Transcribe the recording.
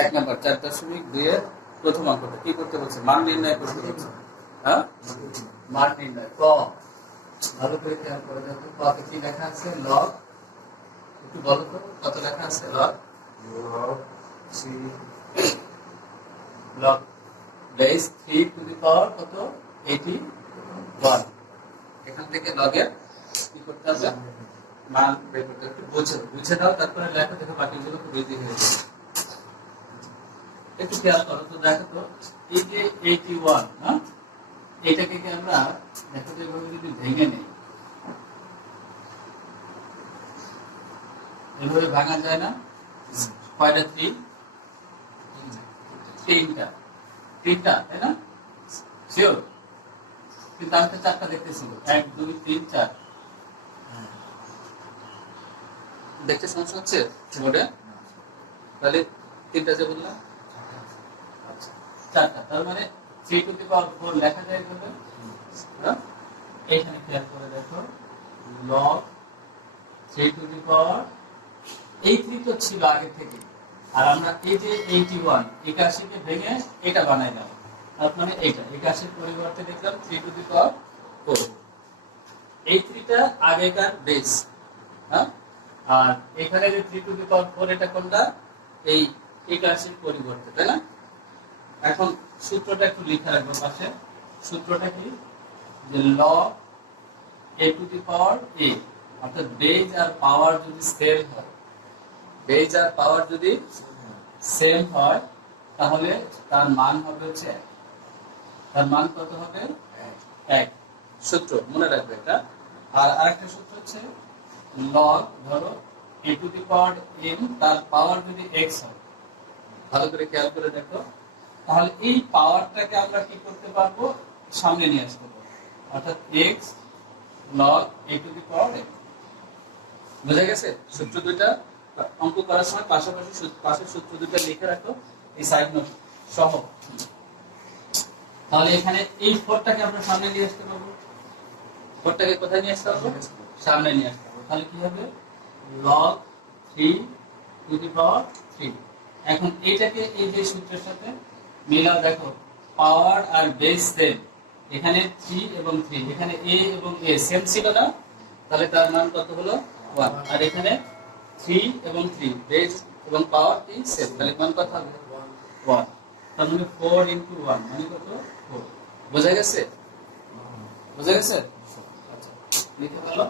এক নাম্বার 4.2 এর প্রথম অঙ্কটা কি করতে বলছে? মান নির্ণয় করতে বলছে। হ্যাঁ, মান নির্ণয়। ক, ভালো করে খেয়াল করে দেখো, কতে কি লেখা আছে? লগ, একটু বলো তো কত লেখা আছে? Log log base 3 to the power কত? 81। এখান থেকে লগের কি করতে হবে? মান বের করতে হবে। একটু বুঝে দাও, তারপরে লেখো, দেখো বাকিগুলো খুব ইজি হয়ে যাবে। একটু খেয়াল করো তো, দেখো তো এই যে 81, হ্যাঁ, এটাকে কি আমরা দেখো তো এভাবে যদি ভেঙে নেই, এভাবে ভাঙা যায় না? কয়টা? 3, তিনটা, তাই না? শিওর? কিন্তু আমি তো 4টা দেখতেছিল, 1 2 3 4। দেখতে সমস্যা হচ্ছে বোর্ডে? তাহলে 3টা যে বললাম, আচ্ছা 4টা, তার মানে 3 টু দি পাওয়ার 4 লেখা যায় এভাবে। হ্যাঁ, এইখানে খেয়াল করে দেখো, লগ 3 টু দি পাওয়ার, এই 3 তো ছিল আগে থেকে, আর আমরা এই যে 81 81কে ভেঙে এটা বানাইলাম, তার মানে এইটা 81 পরিবর্তে দেখলাম 3 টু দি পাওয়ার 4। এই 3টা আগেকার বেস, হ্যাঁ, আর এখানে যে 3 টু দি পাওয়ার 4 এটা কোনটা? এই 81 পরিবর্তে, তাই না? এখন সূত্রটা একটু লিখে রাখবো পাশে। সূত্রটা কি? যে log a two the power a, অর্থাৎ বেজ আর পাওয়ার যদি সেম হয়, বেজ আর পাওয়ার যদি সেম হয়, তাহলে তার মান হবে হচ্ছে 1। তার মান কত হবে? 1। সূত্র মনে রাখবে এটা। আর আরেকটা সূত্র হচ্ছে log, ধরো a two the power m, তার পাওয়ার যদি x হয়, ভালো করে খেয়াল করে দেখো, তাহলে এই পাওয়ারটাকে আমরা কি করতে পারবো? সামনে নিয়ে আসতে পারবো, অর্থাৎ x log a two the power m। বুঝা গেছে? সূত্র দুইটা অঙ্ক করার সময় পাশাপাশি পাশের সূত্র দুইটা লিখে রাখো এই সাইড নোট সহ। তাহলে এখানে এই 4টাকে আমরা সামনে নিয়ে আসতে পারবো। 4টাকে কোথায় নিয়ে আসতে পারবো? সামনে নিয়ে আসতে পারবো। তাহলে কি হবে? log 3 টু দি পাওয়ার 3। এখন এইটাকে এই যে সূত্রের সাথে মিলাও, দেখো পাওয়ার আর বেস সেম, এখানে 3 এবং 3, এখানে a এবং a সেম ছিল না? তাহলে তার মান কত হলো? 1। আর এখানে 3 এবং 3 বেস এবং পাওয়ার কি সেম, তাহলে মান কত হবে? 1। তার মানে 4 ইনটু 1 মানে কত? 4। বোঝা গেছে? বোঝা গেছে? আচ্ছা, লিখে ফেলো।